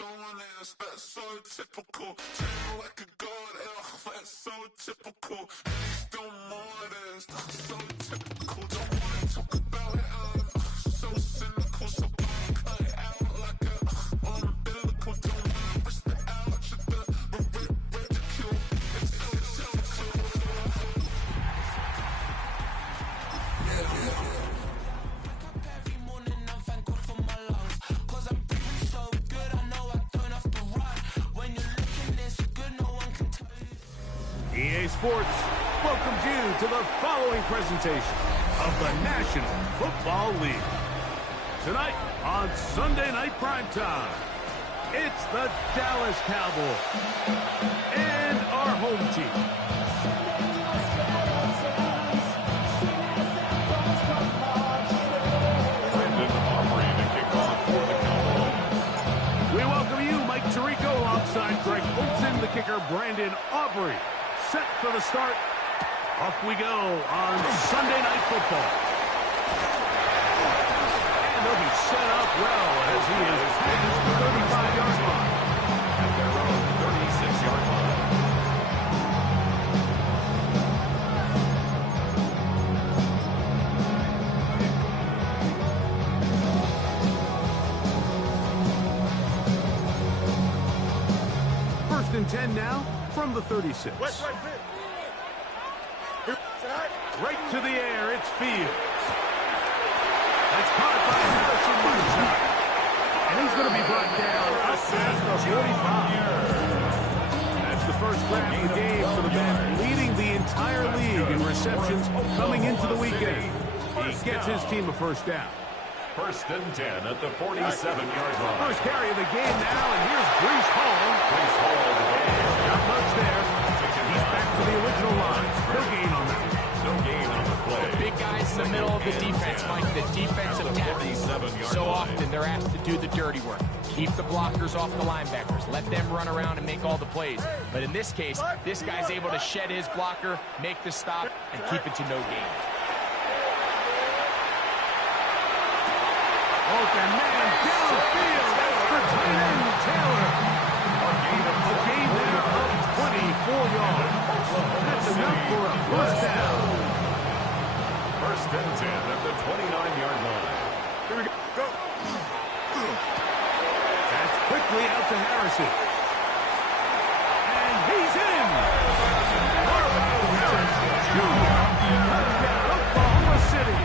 doing this, that's so typical. Treat like a god, that's so typical. And he's still more this, that's so typical. Don't wanna talk about it, so cynical. So I cut it out like a umbilical. Don't wanna risk the ouch, the ridicule. It's so typical. Yeah. EA Sports welcomes you to the following presentation of the National Football League. Tonight on Sunday Night Primetime, it's the Dallas Cowboys and our home team. We welcome you, Mike Tirico, alongside Greg Olsen, the kicker, Brandon Aubrey. Set for the start. Off we go on Sunday Night Football. And they'll be set up well as he is past the 35-yard line. At their own 36-yard line. First and 10 now. From the 36. Right to the air, it's Fields. That's caught by Harrison right side. And he's going to be brought down up past the 45. That's the first grab of the game for the man leading the entire league in receptions coming into the weekend. He gets his team a first down. First and 10 at the 47-yard line. First carry of the game now, and here's Breece Hall. Breece Hall the game. Not much there. He's back to the original line. No gain on that. No gain on the play. The big guys in the middle of the defense, Mike, the defensive tackles. So often they're asked to do the dirty work. Keep the blockers off the linebackers. Let them run around and make all the plays. But in this case, this guy's able to shed his blocker, make the stop, and keep it to no gain. Open man downfield. That's for tight end Taylor. A gain there of 24 yards. That's enough for a first down. First and 10 at the 29-yard line. Here we go. That's quickly out to Harrison. And he's in. Harrison Jr. Touchdown, Oklahoma City.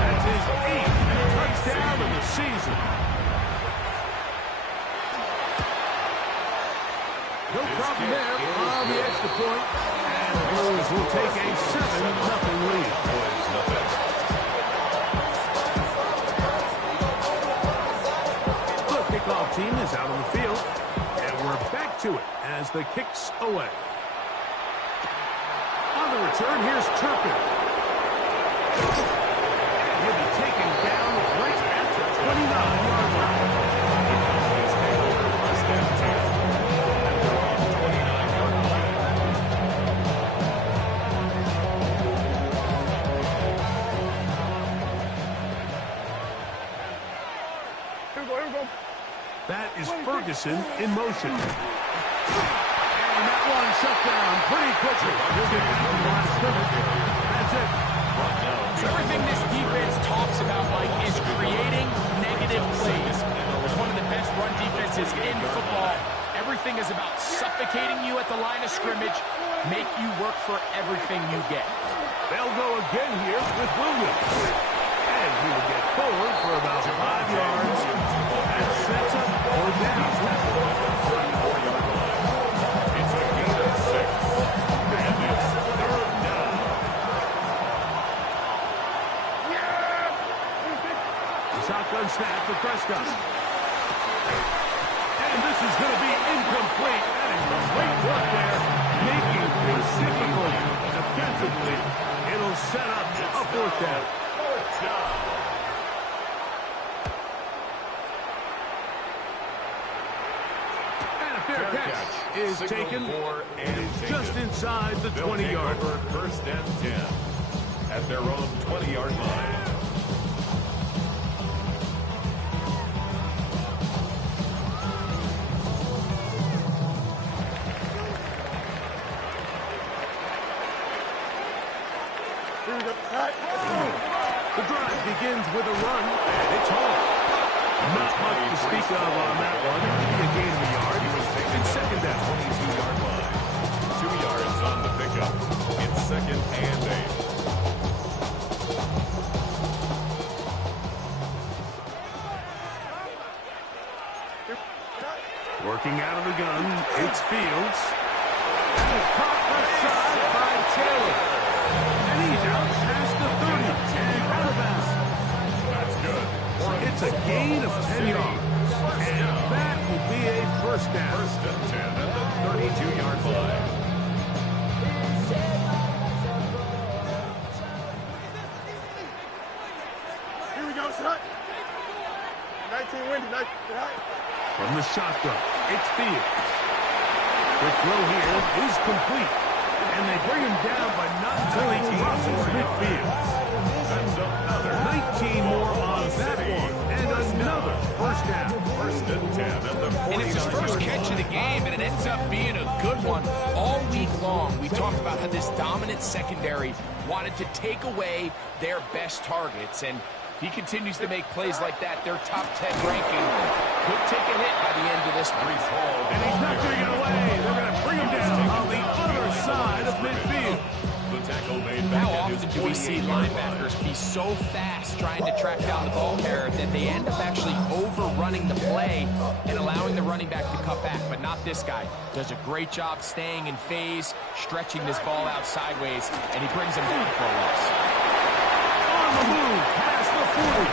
That's his 8th touchdown of the season. No problem there on the extra point. And the Blues will take a 7-0 lead. The kickoff team is out on the field. And we're back to it as the kick's away. On the return, here's Turpin. And he'll be taken down right at the 29-yard line. That is Ferguson in motion. And that one shut down pretty quickly. He'll get back to the line of scrimmage. That's it. So everything this defense talks about, Mike, is creating negative plays. It's one of the best run defenses in football. Everything is about suffocating you at the line of scrimmage, make you work for everything you get. They'll go again here with Williams. And he will get forward for about 5 yards. That sets up or down. It's a gain of 6. And it's third down. Shotgun snap for Prescott. And this is going to be incomplete. That is great work there, making things difficult defensively. It'll set up a fourth down. And a fair catch is taken just inside the 20-yard line. First and 10 at their own 20-yard line. The drive begins with a run, and it's home. Not much to speak of on that one. Maybe a gain of a yard. He was taken second down. 22-yard line. 2 yards on the pickup. It's 2nd and 8. Working out of the gun, it's Fields. That is caught left side by Taylor. And he's out past the 30 and out of bounds. That's good. It's a gain of 10 yards. And that will be a first down. 1st and 10 at the 32-yard line. Here we go, son. 19 windy, 19 high. From the shotgun, it's Fields. The throw here is complete. And they bring him down, but not until he crosses midfield. That's another 19 more on that one. And another first down. 1st and 10 at the 40. And it's his first catch of the game, and it ends up being a good one. All week long, we talked about how this dominant secondary wanted to take away their best targets. And if he continues to make plays like that, their top 10 ranking could take a hit by the end of this one. And he's not going to get away. They're going to bring him down on the other side of midfield. The tackle made How back at often his do we see 48-yard line. linebackers be so fast trying to track down the ball carrier that they end up actually overrunning the play and allowing the running back to cut back? But not this guy. Does a great job staying in phase, stretching this ball out sideways, and he brings him down for a loss. On the move, past the 40.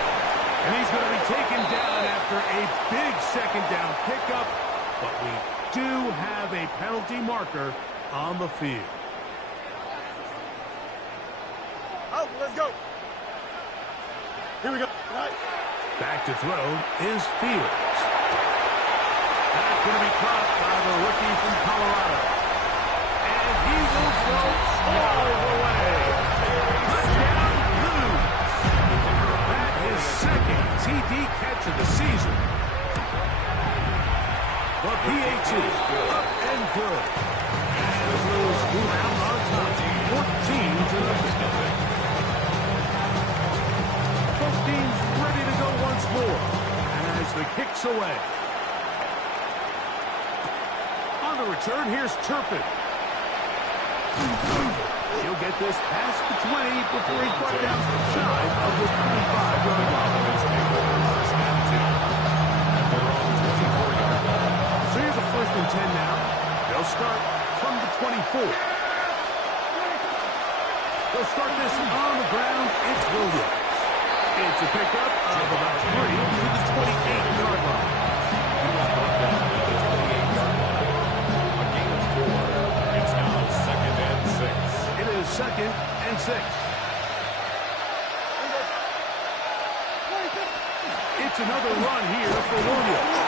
And he's going to be taken down after a big second down pickup. But we do have a penalty marker on the field. Oh, let's go. Here we go. Right. Back to throw is Fields. That's going to be caught by the rookie from Colorado. And he will throw all the way. Touchdown, Blues. That is second TD catch of the season. The PH is up and good. And the Blues move out on top, 14-0. Both teams ready to go once more. And as the kick's away. On the return, here's Turpin. He'll get this past the 20 before he's brought down shy of the 25-yard line. So here's a 1st and 10 now. They'll start from the 24. They'll start this on the ground. It's Williams. It's a pickup of about 3 to the 28-yard line. He was brought down at the 28-yard line. A gain of 4. It's now 2nd and 6. It is 2nd and 6. It's another run here for Williams.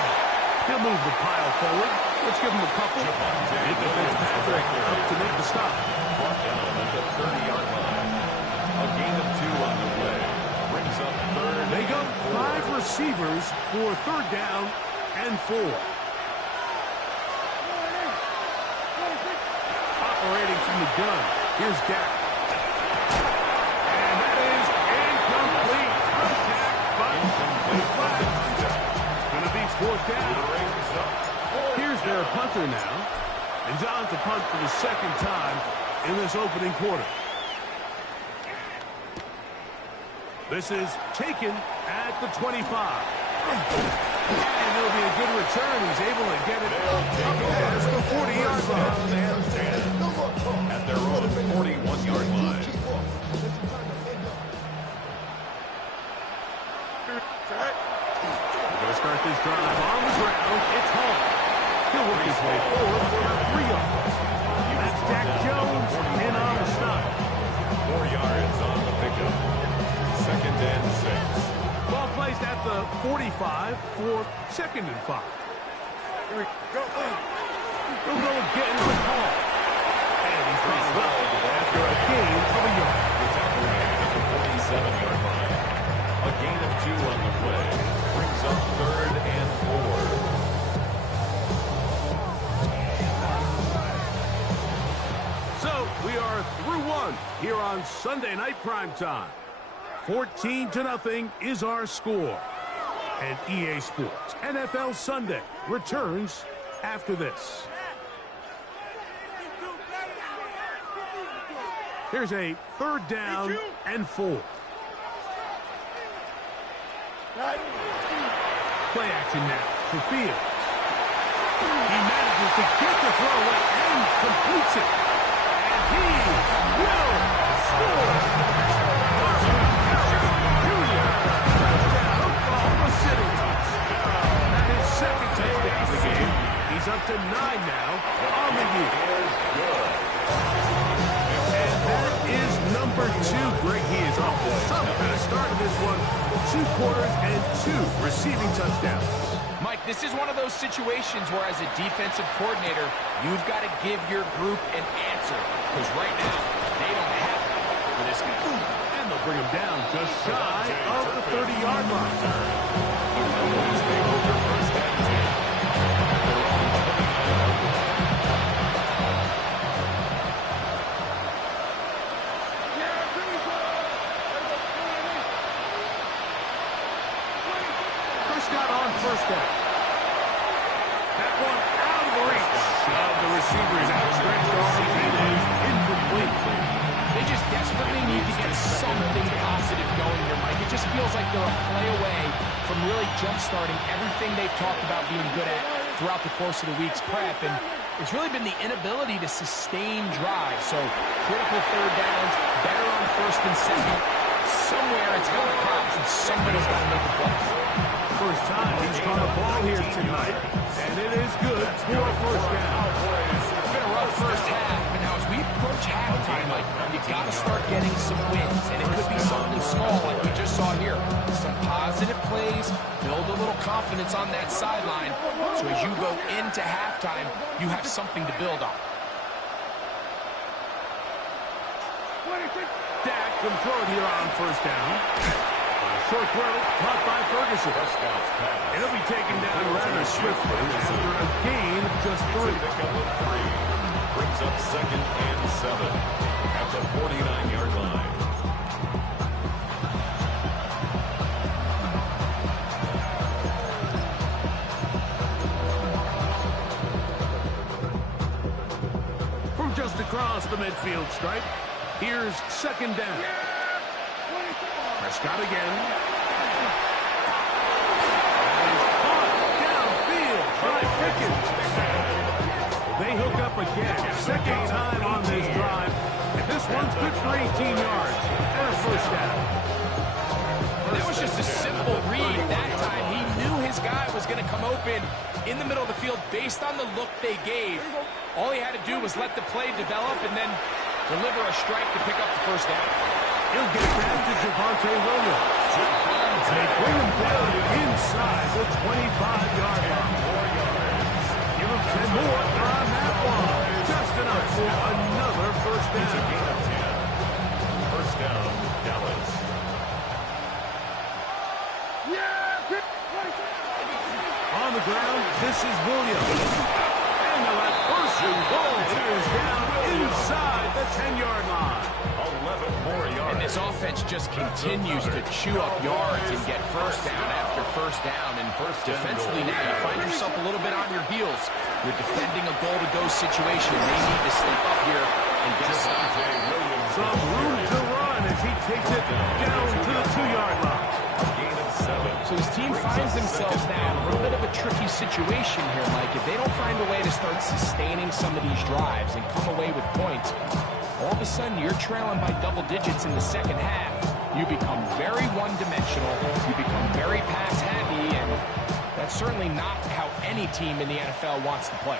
He'll move the pile forward. Let's give him a couple. It's Fitzpatrick up to make the stop. Brought down at the 30-yard line. A gain of 2 on the play. Brings up 3rd. They go 5 receivers for 3rd down and 4. Operating from the gun. Here's Dak. And that is incomplete. Contact, but incomplete flag. It's going to be 4th down. Here's their punter now. And John to punt for the 2nd time in this opening quarter. This is taken at the 25. And it'll be a good return. He's able to get it up past the 40-yard line. At their own 41-yard line. We're going to start this drive on the ground. It's Hall. He'll work his way forward for 3 yards. That's Dak Jones in on the stop. 4 yards on the pickup. 2nd and 6. Ball placed at the 45 for 2nd and 5. Here we go. He'll go again with Hall. And he's brought up after a gain of a yard. The tackle made at the 47-yard line. A gain of 2 on the play. Brings up 3rd and 4. So we are through 1 here on Sunday Night Primetime. 14-0 is our score. And EA Sports NFL Sunday returns after this. Here's a 3rd down and 4. Play action now for Fields. He manages to get the throw away and completes it. And he will score. Junior. Touchdown, Oklahoma City. That is 2nd touchdown of the game. He's up to 9 now on the year. And that is number 2. Greg, he is off to some kind of start of this one. 2 quarters and 2 receiving touchdowns. Mike, this is one of those situations where as a defensive coordinator, you've got to give your group an answer. Because right now, they don't have it for this guy. And they'll bring him down just shy of the 30-yard line. First down. That one out of the reach of the receiver's outstretched arms and is incomplete. They just desperately need to get something positive going here, Mike. It just feels like they're a play away from really jump-starting everything they've talked about being good at throughout the course of the week's prep. And it's really been the inability to sustain drives. So critical 3rd downs, better on 1st and 2nd. Somewhere it's got to pop and somebody's got to make a play. First time he's caught a ball here tonight, and it is good for a 1st down. It's been a rough first half, but now as we approach halftime, Mike, you got to start getting some wins, and it could be something small like we just saw here. Some positive plays, build a little confidence on that sideline, so as you go into halftime, you have something to build on. Dak can throw it here on 1st down. Short throw, caught by Ferguson. It'll be taken down rather swiftly after a gain of just 3. Brings up 2nd and 7 at the 49-yard line. From just across the midfield stripe, here's 2nd down. Prescott again. Downfield by Pickens. They hook up again. 2nd time on this drive. And this one's good for 18 yards. And a 1st down. Well, that was just a simple read. That time he knew his guy was going to come open in the middle of the field based on the look they gave. All he had to do was let the play develop and then deliver a strike to pick up the 1st down. He'll get it down to Javonte Williams. And they bring him down inside the 25-yard line. Give him 10 more on that one. Just enough for another 1st down. It's a gain of 10. 1st down, Dallas. On the ground, this is Williams. And that 1st and goal is down inside the 10-yard line. 11 more yards. And this offense just continues to chew up yards and get 1st down after 1st down. And defensively now, you find yourself a little bit on your heels. You're defending a goal-to-go situation. They need to step up here and get a stop. Some room to run as he takes it down to the 2-yard line. Gain of 7. So his team finds themselves now in a little bit of a tricky situation here, Mike. If they don't find a way to start sustaining some of these drives and come away with points, all of a sudden you're trailing by double digits in the 2nd half. You become very one-dimensional. You become very pass-happy, and that's certainly not how any team in the NFL wants to play.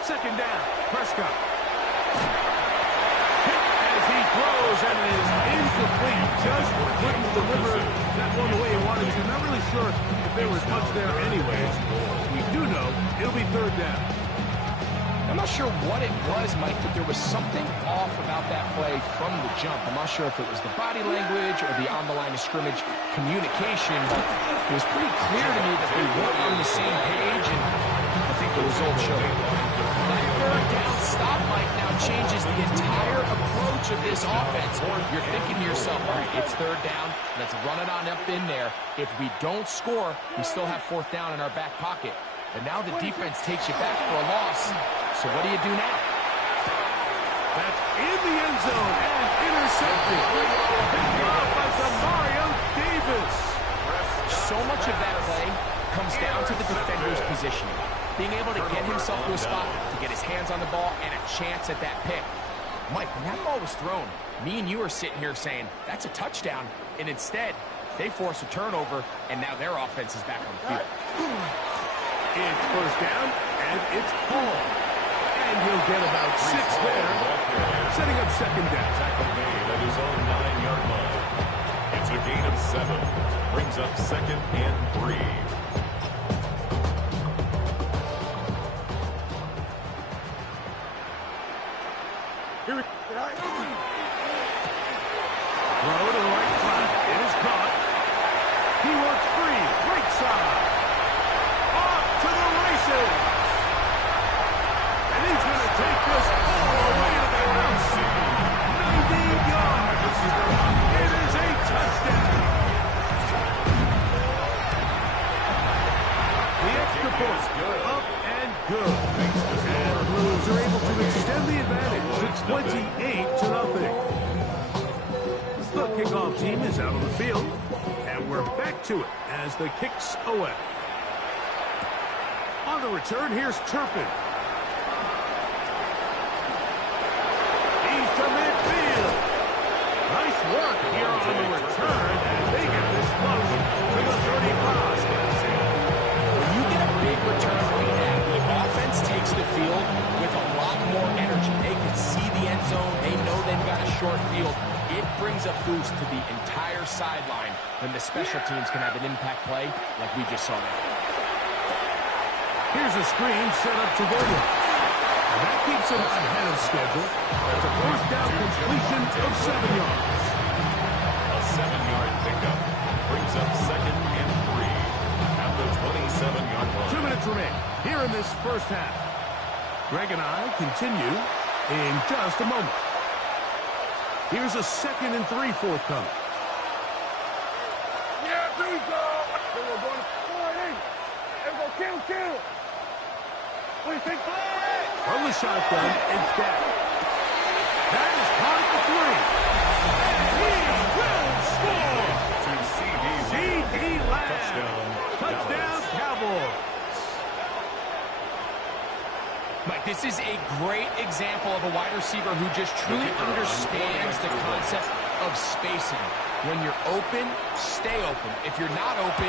2nd down, Prescott. Hit as he throws, and it is incomplete. Just couldn't deliver that one the way he wanted to. Not really sure if there was much there anyways. We do know it'll be 3rd down. I'm not sure what it was, Mike, but there was something off about that play from the jump. I'm not sure if it was the body language or the on-the-line of scrimmage communication, but it was pretty clear to me that they weren't on the same page, and I think the result showed. That third down stop, Mike, now changes the entire approach of this offense. You're thinking to yourself, all right, it's third down. Let's run it on up in there. If we don't score, we still have fourth down in our back pocket. But now the defense takes you back for a loss. So what do you do now? That's in the end zone and intercepted. Picked off by Mario Davis. So much of that play comes down to the defender's positioning. Being able to get himself to a spot, to get his hands on the ball, and a chance at that pick. Mike, when that ball was thrown, me and you are sitting here saying, that's a touchdown. And instead, they force a turnover, and now their offense is back on the field. It's first down, and it's Paul. And he'll get about 6 there, setting up second down. Tackle made at his own 9-yard line. It's a gain of 7. Brings up second and 3. Throw to the right side. It is caught. He works free. Right side. Off to the races. And he's going to take this all the way to the house. 90 yards. It is a touchdown. The extra point. Up and good. And the Blues are able to extend the advantage to 28-0. The kickoff team is out on the field, and we're back to it as the kicks away. On the return, here's Turpin. He's to midfield. Nice work here on the return as they get this close to the 35. When you get a big return like that, the offense takes the field with a lot more energy. They can see the end zone. They know they've got a short field. It brings a boost to the entire sideline when the special teams can have an impact play like we just saw there. Here's a screen set up to Williams. And that keeps him ahead of schedule. It's a first down completion of 7 yards. A 7-yard pickup brings up second and 3 at the 27-yard line. 2 minutes remain here in this first half. Greg and I continue in just a moment. Here's a 2nd and 3 forthcoming. Yeah, there we go. Then we're going to 4-8. And go kill. What do you think? From the shotgun, it's down. That is caught at the 3. And he will score. C.D. Lamb. Touchdown, Cowboys. Mike, this is a great example of a wide receiver who just truly understands the concept of spacing. When you're open, stay open. If you're not open,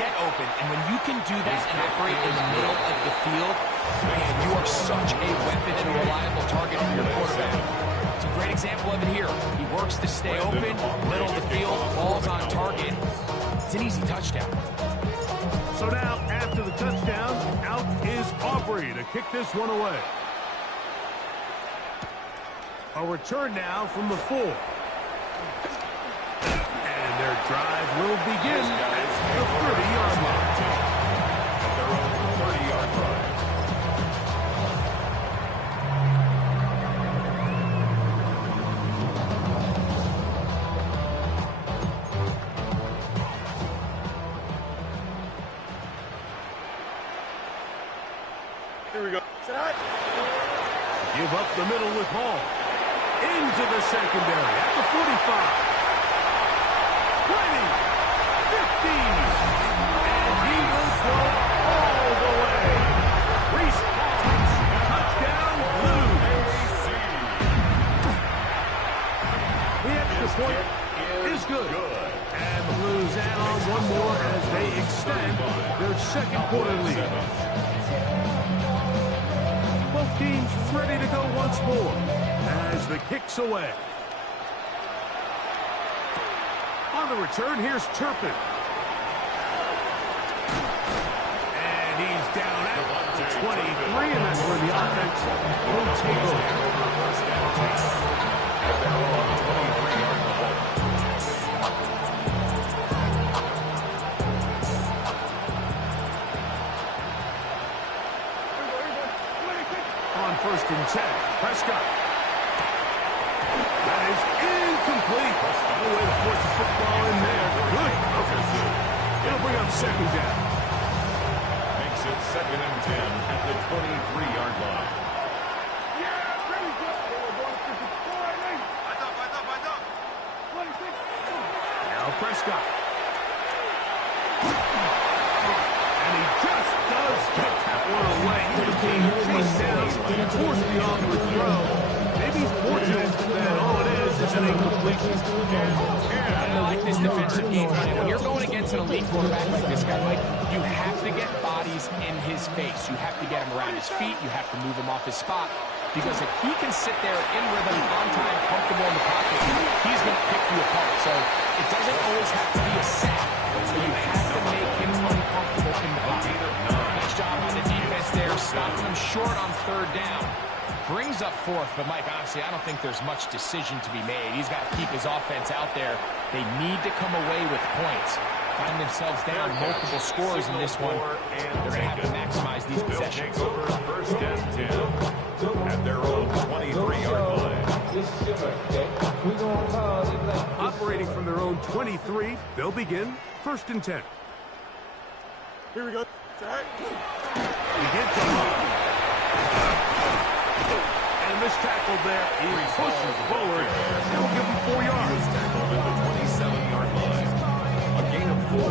get open. And when you can do that and operate in the middle of the field, man, you are such a weapon and a reliable target for your quarterback. It's a great example of it here. He works to stay open, middle of the field, ball's on target. It's an easy touchdown. So now, after the touchdown, out is Aubrey to kick this one away. A return now from the 4. And their drive will begin at the 30-yard line. At their own 30-yard line. Here we go. Give up the middle with Hall. Into the secondary at the 45. 20. 15. And he will go all the way. Reese Hall. Touchdown, Blues. The extra point is good. And the Blues add on one more as they extend their second quarter lead. Both teams ready to go once more as the kick's away. On the return, here's Turpin. And he's down at the 23, and that's where the offense will take over. At their own 23-yard line. It'll bring up second down. Makes it 2nd and 10 at the 23-yard line. Now Prescott. And he just does get that one away. He's being chased down, forced the onward throw. Maybe he's fortunate that all it is an incompletion. I like this defensive game plan. When you're going against an elite quarterback like this guy, Mike, you have to get bodies in his face. You have to get him around his feet. You have to move him off his spot. Because if he can sit there in rhythm, on time, comfortable in the pocket, he's going to pick you apart. So it doesn't always have to be a sack. So you have to make him uncomfortable in the pocket. Nice job on the defense there, stopping him short on 3rd down. Brings up 4th, but Mike, honestly, I don't think there's much decision to be made. He's got to keep his offense out there. They need to come away with points. Find themselves down multiple scores in this one. They're going to have to maximize these possessions. Take over 1st and 10 at their own 23-yard line. Operating from their own 23, they'll begin 1st and 10. Here we go. Begin to run. And this tackle there, he pushes forward. They'll give him 4 yards. Tackled at the 27-yard line. A gain of 4.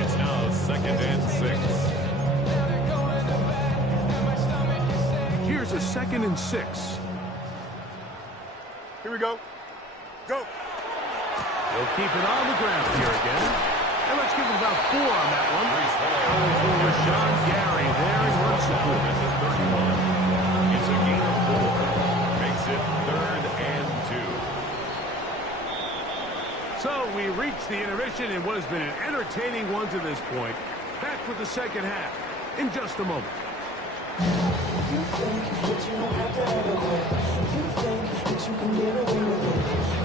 It's now 2nd and 6. Here's a 2nd and 6. Here we go. Go. They'll keep it on the ground here again. And let's give him about 4 on that one. Going for Rashawn Gary there in run support. At the 31. It's a gain of 4. Makes it 3rd and 2. So we reach the intermission in what has been an entertaining one to this point. Back with the second half in just a moment.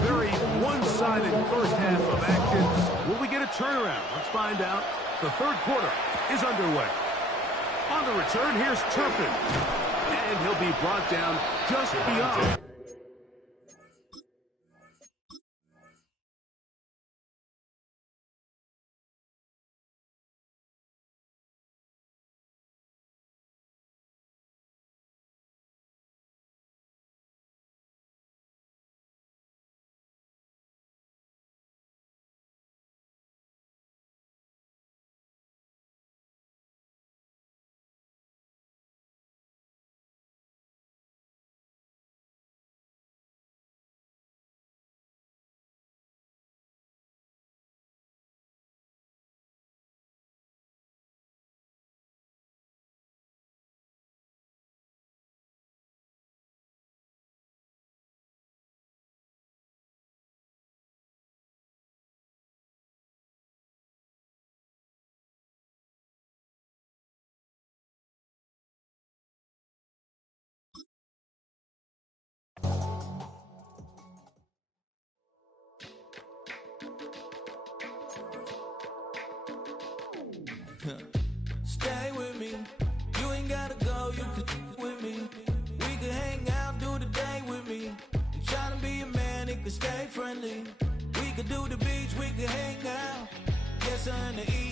Very one-sided first half of action. Will we get a turnaround? Let's find out. The 3rd quarter is underway. On the return, here's Turpin. And he'll be brought down just beyond. Stay with me. You ain't gotta go, you can with me. We can hang out, do the day with me. You tryna be a man, it can stay friendly. We could do the beach, we can hang out. Yes, in the east.